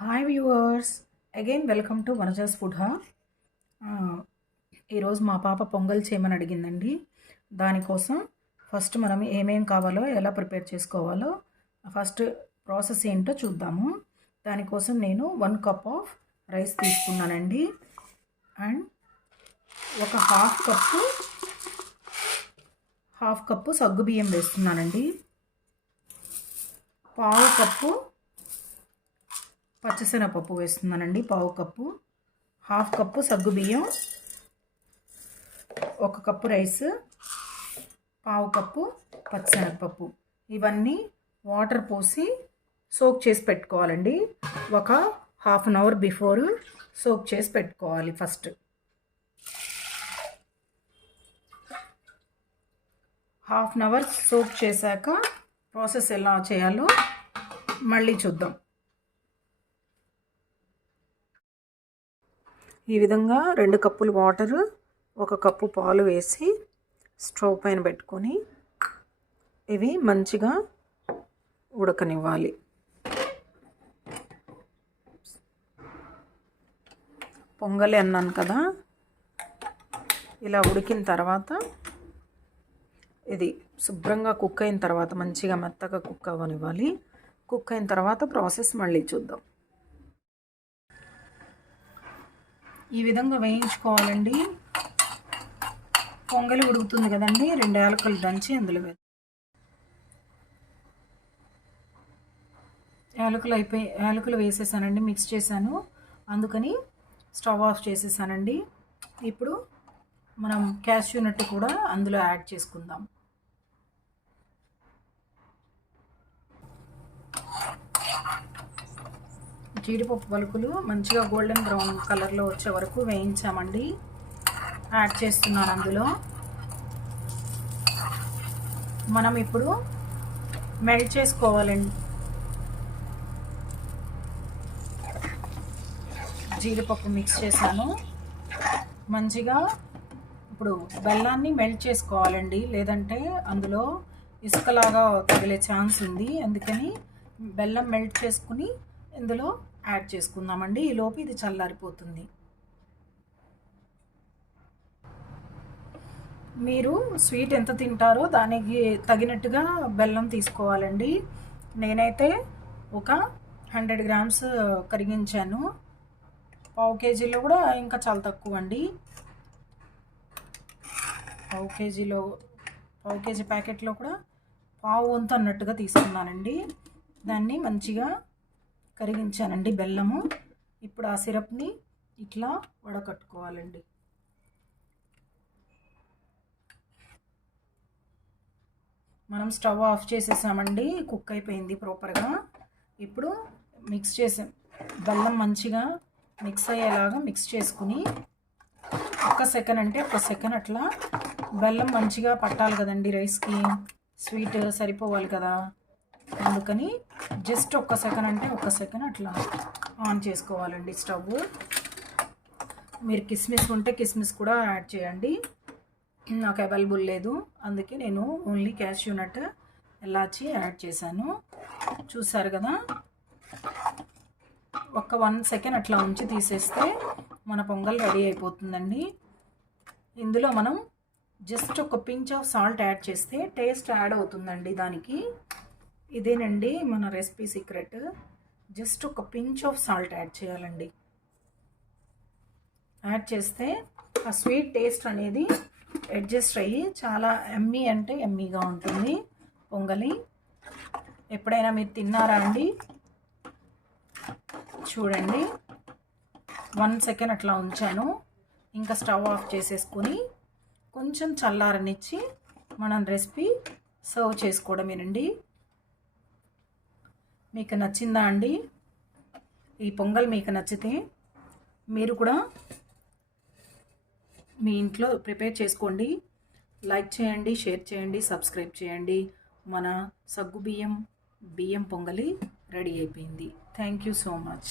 Hi viewers again welcome to Vanaja's food హా ఈరోజు మా పాప పొంగల్ చేయమని అడిగిందండి. దానికోసం ఫస్ట్ మనం ఏమేం కావాలో ఎలా ప్రిపేర్ చేసుకోవాలో ఫస్ట్ ప్రాసెస్ ఏంటో చూద్దాము. దానికోసం నేను వన్ కప్ ఆఫ్ రైస్ తీసుకున్నానండి. అండ్ ఒక హాఫ్ కప్పు హాఫ్ కప్పు సగ్గు బియ్యం వేస్తున్నానండి. పావు కప్పు పచ్చిశనగపప్పు వేస్తున్నానండి పావు కప్పు. హాఫ్ కప్పు సగ్గు బియ్యం ఒక కప్పు రైస్ పావు కప్పు పచ్చసెనగపప్పు ఇవన్నీ వాటర్ పోసి సోక్ చేసి పెట్టుకోవాలండి. ఒక half an hour before soak చేసి పెట్టుకోవాలి first. Half an hour soak చేశాక ప్రాసెస్ ఎలా చేయాలో మళ్ళీ చూద్దాం. ఈ విధంగా రెండు కప్పులు వాటర్ ఒక కప్పు పాలు వేసి స్టవ్ పైన పెట్టుకొని ఇవి మంచిగా ఉడకనివ్వాలి. పొంగలి అన్నాను కదా ఇలా ఉడికిన తర్వాత ఇది శుభ్రంగా కుక్ అయిన తర్వాత మంచిగా మెత్తగా కుక్ అవ్వనివ్వాలి. కుక్ అయిన తర్వాత ప్రాసెస్ మళ్ళీ చూద్దాం. ఈ విధంగా వేయించుకోవాలండి. పొంగలి ఉడుకుతుంది కదండి రెండు యాలకులు దంచి అందులో వే యాలకులు అయిపోయి యాలకులు వేసేసానండి మిక్స్ చేశాను. అందుకని స్టవ్ ఆఫ్ చేసేసానండి. ఇప్పుడు మనం క్యాష్యూ నట్టు కూడా అందులో యాడ్ చేసుకుందాం. జీడిపప్పు పలుకులు మంచిగా గోల్డెన్ బ్రౌన్ కలర్లో వచ్చే వరకు వేయించామండి. యాడ్ చేస్తున్నాను అందులో. మనం ఇప్పుడు మెల్ట్ చేసుకోవాలండి జీడిపప్పు మిక్స్ చేశాను. మంచిగా ఇప్పుడు బెల్లాన్ని మెల్ట్ చేసుకోవాలండి. లేదంటే అందులో ఇసుకలాగా తగిలే ఛాన్స్ ఉంది. అందుకని బెల్లం మెల్ట్ చేసుకుని ఇందులో యాడ్ చేసుకుందామండి. ఈలోపు ఇది చల్లారిపోతుంది. మీరు స్వీట్ ఎంత తింటారో దానికి తగినట్టుగా బెల్లం తీసుకోవాలండి. నేనైతే ఒక హండ్రెడ్ గ్రామ్స్ కరిగించాను. పావు కేజీలో కూడా ఇంకా చాలా తక్కువ అండి పావు కేజీలో పావు కేజీ ప్యాకెట్లో కూడా పావు వంతు అన్నట్టుగా తీసుకున్నానండి. దాన్ని మంచిగా కరిగించానండి బెల్లము. ఇప్పుడు ఆ సిరప్ని ఇట్లా వడకట్టుకోవాలండి. మనం స్టవ్ ఆఫ్ చేసేసామండి కుక్ అయిపోయింది ప్రాపర్గా. ఇప్పుడు మిక్స్ చేసాం బెల్లం మంచిగా మిక్స్ అయ్యేలాగా మిక్స్ చేసుకుని ఒక సెకండ్ అంటే ఒక సెకండ్ అట్లా బెల్లం మంచిగా పట్టాలి కదండి రైస్కి. స్వీట్ సరిపోవాలి కదా. అందుకని జస్ట్ ఒక్క సెకండ్ అంటే ఒక సెకండ్ అట్లా ఆన్ చేసుకోవాలండి స్టవ్. మీరు కిస్మిస్ ఉంటే కిస్మిస్ కూడా యాడ్ చేయండి. నాకు అవైలబుల్ లేదు. అందుకే నేను ఓన్లీ క్యాష్యూ నట్ ఎలాచి యాడ్ చేశాను. చూసారు కదా? ఒక వన్ సెకండ్ అట్లా ఉంచి తీసేస్తే మన పొంగల్ రెడీ అయిపోతుందండి. ఇందులో మనం జస్ట్ ఒక పించ్ ఆఫ్ సాల్ట్ యాడ్ చేస్తే టేస్ట్ యాడ్ అవుతుందండి దానికి. ఇదేనండి మన రెసిపీ సీక్రెట్. జస్ట్ ఒక పించ్ ఆఫ్ సాల్ట్ యాడ్ చేయాలండి. యాడ్ చేస్తే ఆ స్వీట్ టేస్ట్ అనేది అడ్జస్ట్ అయ్యి చాలా ఎమ్మీ అంటే ఎమ్మీగా ఉంటుంది. పొంగలి. ఎప్పుడైనా మీరు తిన్నారా అండి? చూడండి. వన్ సెకండ్ అట్లా ఉంచాను. ఇంకా స్టవ్ ఆఫ్ చేసేసుకొని కొంచెం చల్లారనిచ్చి మనం రెసిపీ సర్వ్ చేసుకోవడమేనండి. మీకు నచ్చిందా అండి? ఈ పొంగల్ మీకు నచ్చితే మీరు కూడా మీ ఇంట్లో ప్రిపేర్ చేసుకోండి. లైక్ చేయండి షేర్ చేయండి సబ్స్క్రైబ్ చేయండి. మన సగ్గు బియ్యం బియ్యం పొంగలి రెడీ అయిపోయింది. Thank you so much.